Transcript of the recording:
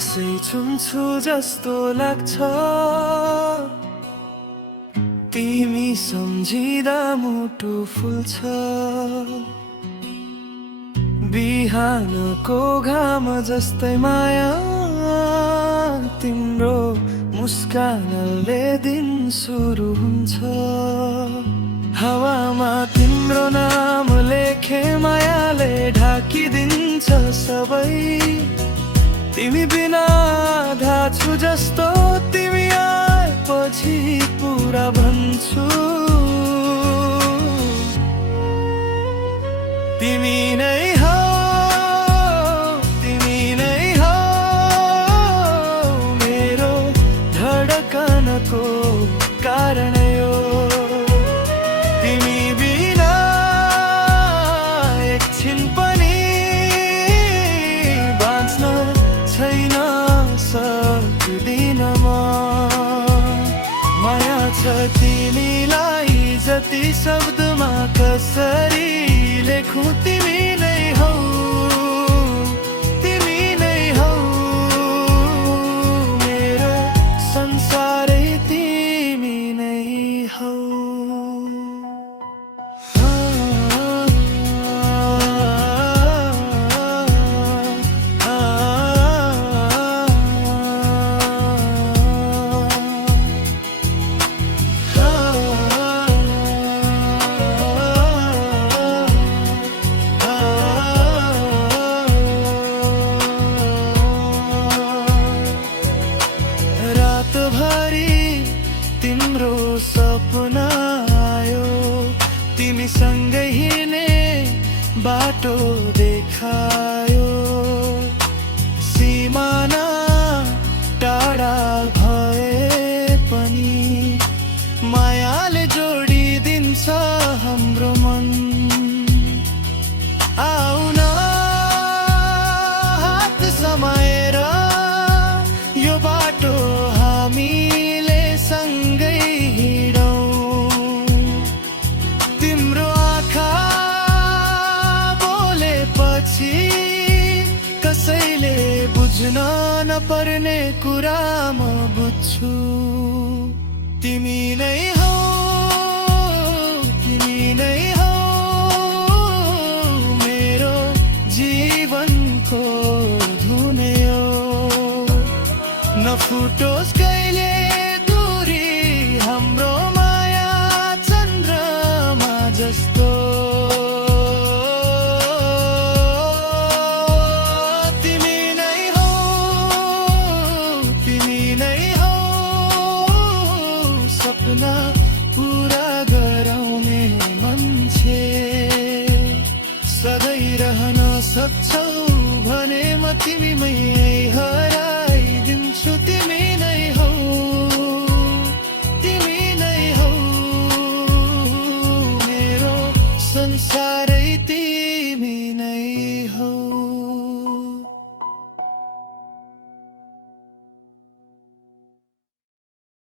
सासै छुन्छु जस्तो लाग्छ तिमी सम्झिँदा मुटु फुल्छ बिहानको घाम जस्तै माया तिम्रो मुस्कानले दिन सुरु हुन्छ हावामा तिम्रो नाम लेखे मायाले ढाकिदिन्छ सबै तिमी बिना आधा छु जस्तो तिमी आएपछि पुरा भन्छु तिमी नै हो तिमी नै हो मेरो धडकनको कारण यो तिमी बिना एकछिन पनि बाँच्न छैन सक्दिन म माया छ तिमीलाई जति शब्दमा कसरी लेखौँ तिमी नै हौ तिमी नै हौ मेरो संसारै तिमी नै हौ तिम्रो सपना आयो तिमी सँगै हिँड्ने बाटो देखायो सिमाना टाढा भए पनि मायाले जोडिदिन्छ हाम्रो मन आउन हात समाएर यो बाटो हामीले सँगै हिँडौँ तिम्रो आँखा बोलेपछि कसैले बुझ्न नपर्ने कुरा म बुझ्छु तिमी नै हौ तिमी नै हौ मेरो जीवनको धुने हो नफुटोस् कहिले हाम्रो माया चन्द्रमा जस्तो तिमी नै हौ तिमी नै हौ सपना पुरा गराउने मान्छे सधैँ रहन सक्छौ भने म तिमीमै